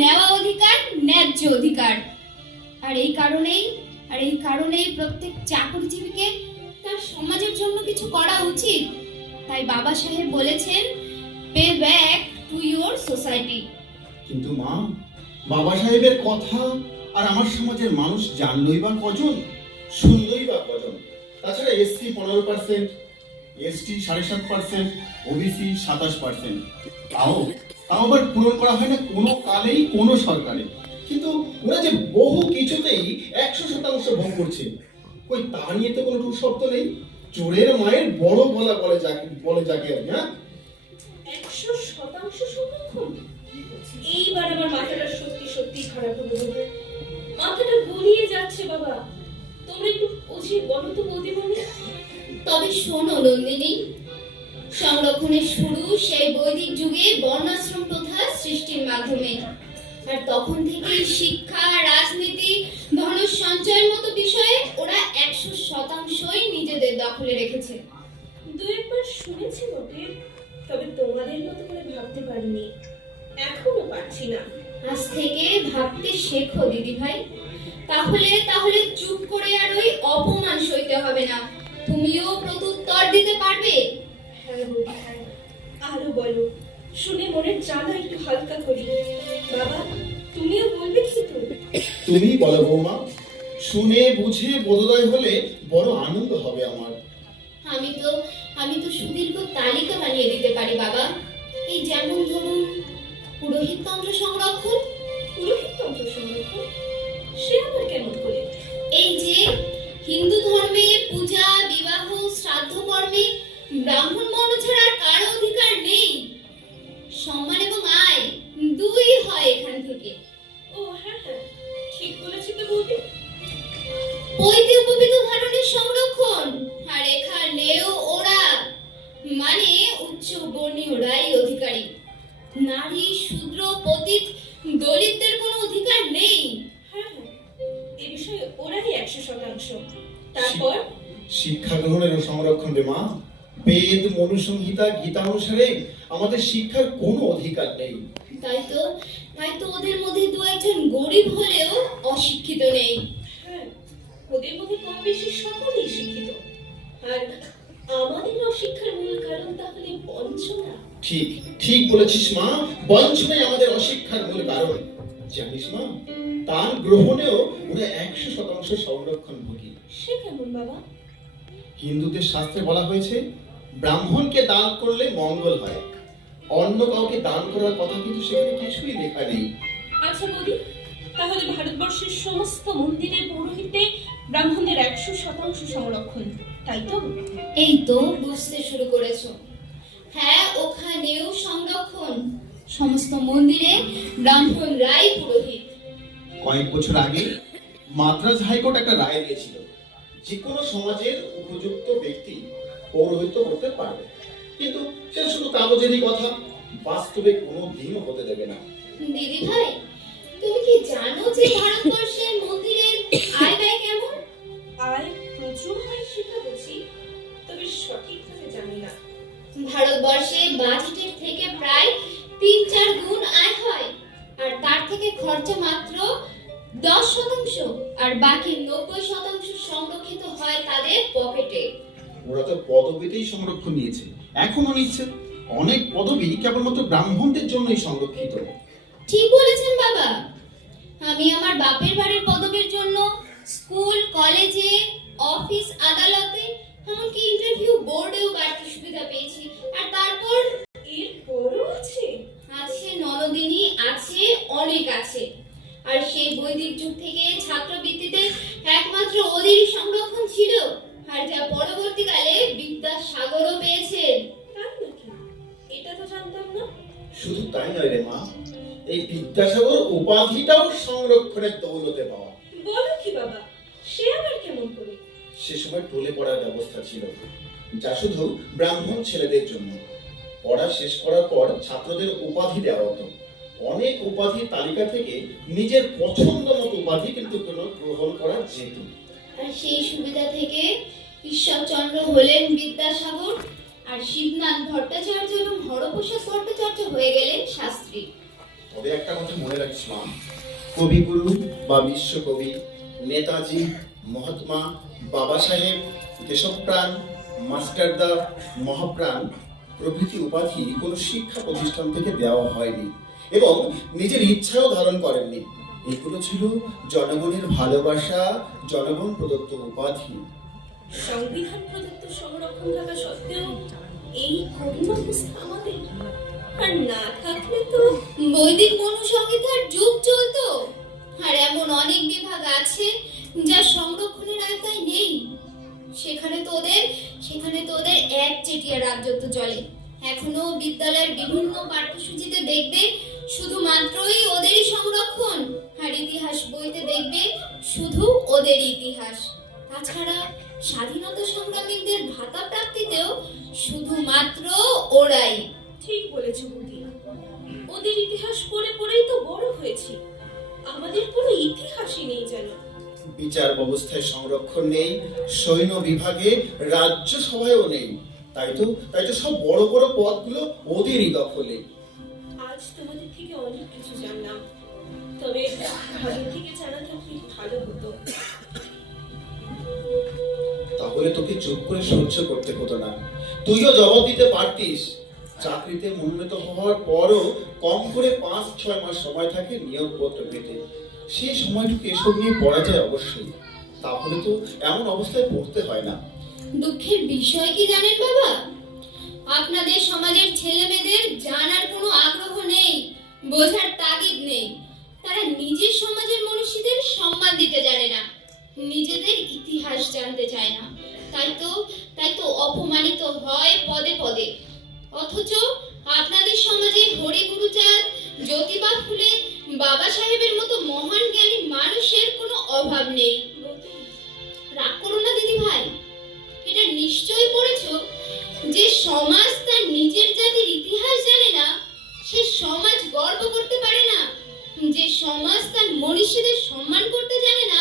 নেওয়া অধিকার ন্যায্য অধিকার। আর এই কারণেই প্রত্যেক চাকরিজীবীকে তার সমাজের জন্য কিছু করা উচিত। তাই বাবা সাহেব বলেছেন, pay back to your society. কিন্তু মা, বাবা সাহেবের কথা আর আমার সমাজের মানুষ জানলই বা কজন, শুনলই বা কজন? তাছাড়া এসসি 15%, এসটি 7.5%, ওবিসি 27%। তাও আবার পূরণ করা হয় না কোনো কালেই কোনো সরকারে। কিন্তু ওরা যে বহু কিছুতেই 100% ভোগ করছে, কই তা নিয়ে তো কোনো শব্দ নেই। চোরের মায়ের বড় গলা বলে যাকে আর, হ্যাঁ? 100% সংরক্ষণ? এইবার আমার মাথাটা সত্যি খারাপ হলো। মাথাটা গলিয়ে যাচ্ছে বাবা। তোমরা একটু বুঝিয়ে বলো তো বৌদিমণি। তবে শোনো নন্দিনী, সংরক্ষণের শুরু সেই বৈদিক যুগে বর্ণাশ্রম প্রথা সৃষ্টির মাধ্যমে। আর তখন থেকেই শিক্ষা, রাজনীতি, ধন সঞ্চয়ের মতো বিষয়ে ওরা 100%ই নিজেদের দখলে রেখেছে। দু একবার শুনেছি বটে, তবে তোমাদের মতো করে ভাবতে পারিনি, এখনো পারছি না। আজ থেকে ভাবতে শেখো দিদি ভাই। তাহলে চুপ করে আর ওই অপমান সইতে হবে না। তুমিও প্রত্যুত্তর দিতে পারবে। হ্যাঁ বৌদি, হ্যাঁ। আরো বলো, শুনে মনের জ্বালা একটু হালকা করি। বাবা, তুমিও বলবে কিন্তু। তুমি বলো বৌমা, শুনে বুঝে বোধোদয় হলে বড় আনন্দ হবে আমার। আমি তো সুদীর্ঘ তালিকা বানিয়ে দিতে পারি বাবা। এই যেমন ধরুন, পুরোহিততন্ত্র সংরক্ষণ। পুরোহিততন্ত্র সংরক্ষণ? সে আবার কেমন করে? এই যে হিন্দু ধর্মে পূজা, বিবাহ, শ্রাদ্ধ কর্মে ব্রাহ্মণ বর্ণ ছাড়া আর কারো অধিকার নেই। সম্মান এবং আয় দুই হয় এখান থেকে। ও হ্যাঁ, ঠিক বলেছি তো বৌদি। পৈতে উপবিত ধারণের সংরক্ষণ। আর এখানেও ওরা, মানে উচ্চ বর্ণীয়রাই অধিকারী। নারী, শূদ্র, পতিত, দলিতদের কোনো অধিকার নেই। হ্যাঁ, এই বিষয়ে ওরাই 100%। তারপর শিক্ষা গ্রহণের সংরক্ষণ রে মা। বেদ, মনুসংহিতা, গীতা অনুসারে আমাদের শিক্ষার কোনো অধিকার নেই। তাই তো ওদের মধ্যে দু একজন গরিব হলেও অশিক্ষিত নেই। হ্যাঁ, ওদের মধ্যে কম বেশি সকলেই শিক্ষিত। আর আমাদের অশিক্ষার মূল কারণ তাহলে বঞ্চনা। ঠিক বলেছিস মা, বঞ্চনাই আমাদের অশিক্ষার মূল কারণ। জানিস মা, দান গ্রহণেও ওরা 100% সংরক্ষণ ভোগী। সে কেমন বাবা? হিন্দুদের শাস্ত্রে বলা হয়েছে, ব্রাহ্মণকে দান করলে মঙ্গল হয়। অন্য কাউকে দান করার কথা কিন্তু সেখানে কিছুই লেখা নেই। আচ্ছা বৌদি, তাহলে ভারতবর্ষের সমস্ত মন্দিরের পৌরোহিত্যে ব্রাহ্মণদের 100% সংরক্ষণ, তাই তো? এই তো বুঝতে শুরু করেছো। হ্যাঁ, ওখানেও সংরক্ষণ। সমস্ত মন্দিরে ব্রাহ্মণরাই পুরোহিত। কয়েক বছর আগে মাদ্রাজ হাইকোর্ট একটা রায় দিয়েছিল, যে কোনো সমাজের উপযুক্ত ব্যক্তি পৌরোহিত্য করতে পারবে। কিন্তু সে শুধু কাগজেরই কথা, বাস্তবে কোনো দিনও হতে দেবে না। দিদি ভাই, তুমি কি জানো যে ভারতবর্ষের মন্দিরের আয় ব্যয় কেমন? আয় প্রচুর হয় সেটা বুঝি, তবে সঠিকভাবে জানি না। ভারতবর্ষে বাজেটের থেকে প্রায় 3-4 গুণ আয় হয়। আর তার থেকে খরচা মাত্র 10%, আর বাকি 90% সংরক্ষিত হয় তাদের পকেটে। ওরা তো পদবিতেই সংরক্ষণ নিয়েছে, এখনো নিচ্ছে। অনেক পদবি কেবলমাত্র ব্রাহ্মণদের জন্যই সংরক্ষিত। ঠিক বলেছেন বাবা। আমি আমার বাপের বাড়ির পদবীর জন্য স্কুল, কলেজে, অফিস, আদালতে, এমনকি ইন্টারভিউ বোর্ডেও বাড়তি সুবিধা পেয়েছি। আর তারপর এর বড় আছে? আছে নরদিনী, আছে, অনেক আছে। আর সেই বৈদিক যুগ থেকে ছাত্রবৃত্তিতে একমাত্র ওদেরই সংরক্ষণ ছিল। আর যা পরবর্তীকালে বিদ্যাসাগরও পেয়েছেন। তাই নাকি? এটা তো জানতাম না। শুধু তাই নয় রে মা, এই বিদ্যাসাগর উপাধিটাও সংরক্ষণের দৌলতে পাওয়া। বলো কি বাবা, সে আবার কেমন করে? সে সময় টলে পড়ার ব্যবস্থা ছিল, যা শুধু ব্রাহ্মণ ছেলেদের জন্য। পড়া শেষ করার পর ছাত্রদের উপাধি দেওয়া হতো। অনেক উপাধির তালিকা থেকে নিজের পছন্দ মতো উপাধি কিন্তু গ্রহণ করা যেত। আর সেই সুবিধা থেকে ঈশ্বরচন্দ্র হলেন বিদ্যাসাগর, আর শিবনাথ ভট্টাচার্য এবং হরপ্রসাদ ভট্টাচার্য হয়ে গেলেন শাস্ত্রী। তবে তবে একটা কথা মনে রাখিস মা, কবিগুরু বা বিশ্বকবি নেতাজি, মহাত্মা, বাবা সাহেব, দেশপ্রাণ, মাস্টারদা, মহাপ্রাণ প্রভৃতি উপাধি কোনো শিক্ষা প্রতিষ্ঠান থেকে দেওয়া হয়নি এবং নিজের ইচ্ছাও ধারণ করেননি। এগুলো ছিল জনগণের ভালোবাসা, জনগণ প্রদত্ত উপাধি। সংবিধান প্রদত্ত সংরক্ষণ থাকা সত্ত্বেও এই করুণ অবস্থা আমাদের। আর না থাকলে তো বৈদিক মনুসংহিতার যুগ চলতো, আর এমন অনেক বিভাগ আছে যা সংরক্ষণের আওতায় নেই। সেখানে তো ওদের একচেটিয়া রাজত্ব চলে। এখনো বিদ্যালয়ের বিভিন্ন পাঠ্যসূচিতে দেখবে শুধুমাত্রই ওদেরই সংরক্ষণ, আর ইতিহাস বইতে দেখবে শুধু ওদের ইতিহাস। তাছাড়া স্বাধীনতা সংগ্রামীদের ভাতা প্রাপ্তিতেও শুধুমাত্র ওরাই। ঠিক বলেছ বৌদি, ওদের ইতিহাস পড়ে পড়েই তো বড় হয়েছি। আমাদের কোনো ইতিহাসই নেই যেন। বিচার ব্যবস্থায় সংরক্ষণ নেই, সৈন্য বিভাগে, রাজ্য সভায়ও নেই। তাই তো সব বড় বড় পদগুলো ওদেরই দখলে। আজ তোমাদের থেকে অনেক কিছু জানলাম, তবে আগে থেকে জানা থাকলে ভালো হতো। তাহলে তোকে চুপ করে সহ্য করতে হতো না, তুইও জবাব দিতে পারতিস। চাকরিতে মনোনীত হওয়ার পরও কম করে 5-6 মাস সময় থাকে নিয়োগপত্র পেতে। সেই সময়টুকু এসব নিয়ে পড়া যায় অবশ্যই, তাহলে তো এমন অবস্থায় পড়তে হয় না। দুঃখের বিষয় কি জানেন বাবা, আপনাদের সমাজের ছেলে মেয়েদের জানার কোনো আগ্রহ নেই, বোঝার তাগিদ নেই। তারা নিজের সমাজের মনীষীদের সম্মান দিতে জানে না, নিজেদের ইতিহাস জানতে চায় না। তাই তো অপমানিত হয় পদে পদে। অথচ আপনাদের সমাজে হরিগুরুচাঁদ, জ্যোতিবা ফুলে, বাবা সাহেবের মতো মহান জ্ঞানী মানুষের কোনো অভাব নেই। রাগ করো না দিদি ভাই, এটা নিশ্চয়ই পড়েছো যে সমাজ তার নিজের জাতির ইতিহাস জানে না, সে সমাজ গর্ব করতে পারে না। যে সমাজ তার মনীষীদের সম্মান করতে জানে না,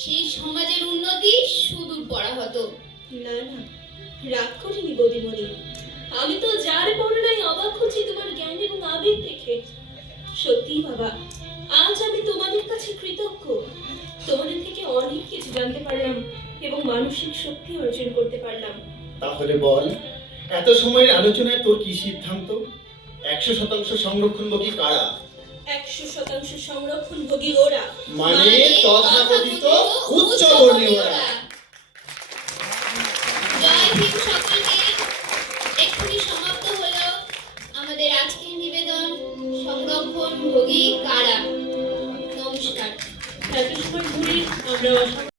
সেই সমাজের উন্নতি সুদূর পরাহত। না না, রাগ করিনি বৌদিমণি। আমি তো যার বর্ণনায় অবাক হচ্ছি তোমার জ্ঞান এবং আবেগ দেখে। সত্যি বাবা, আজ আমি তোমাদের কাছে কৃতজ্ঞ। তোমাদের থেকে অনেক কিছু জানতে পারলাম এবং মানসিক শক্তি অর্জন করতে পারলাম। তাহলে বল, এত সময়ের আলোচনায় তোর কি সিদ্ধান্ত? 100% সংরক্ষণভোগী কারা? 100% সংরক্ষণভোগী ওরা, মানে তথাকথিত উচ্চবর্ণীয় ওরা। জয় ভীম সকলকে। এক্ষুনি সমাপ্ত হলো আমাদের আজকের নিবেদন, সংরক্ষণ ভোগী কারা। নমস্কার। এত সময় ঘুরে আমরা